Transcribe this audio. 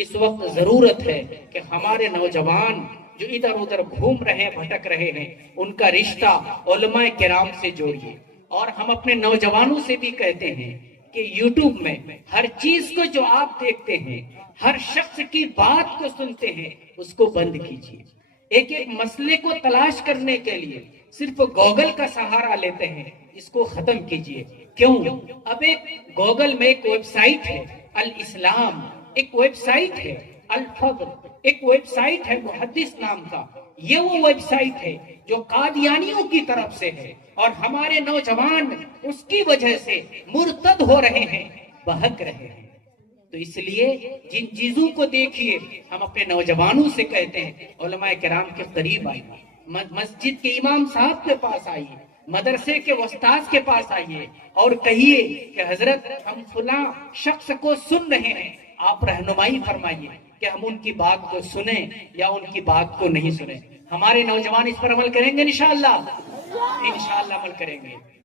اس وقت ضرورت ہے کہ ہمارے نوجوان جو ادھر ادھر گھوم رہے ہیں، بھٹک رہے ہیں، ان کا رشتہ علماء کرام سے جوڑیے۔ اور ہم اپنے نوجوانوں سے بھی کہتے ہیں کہ یوٹیوب میں ہر چیز کو جو آپ دیکھتے ہیں، ہر شخص کی بات کو سنتے ہیں، اس کو بند کیجیے۔ ایک ایک مسئلے کو تلاش کرنے کے لیے صرف گوگل کا سہارا لیتے ہیں، اس کو ختم کیجیے۔ کیوں؟ اب ایک گوگل میں ایک ویب سائٹ ہے الاسلام، ایک ویب سائٹ ہے الفضل، ایک ویب سائٹ ہے محدث نام کا۔ یہ وہ ویب سائٹ ہے جو قادیانیوں کی طرف سے ہے، اور ہمارے نوجوان اس کی وجہ سے مرتد ہو رہے ہیں، بہک رہے ہیں۔ تو اس لیے جن چیزوں کو دیکھیے، ہم اپنے نوجوانوں سے کہتے ہیں علماء کرام کے قریب آئیے، مسجد کے امام صاحب کے پاس آئیے، مدرسے کے استاذ کے پاس آئیے، اور کہیے کہ حضرت ہم فلاں شخص کو سن رہے ہیں، آپ رہنمائی فرمائیے کہ ہم ان کی بات کو سنیں یا ان کی بات کو نہیں سنیں۔ ہمارے نوجوان اس پر عمل کریں گے انشاءاللہ، انشاءاللہ عمل کریں گے۔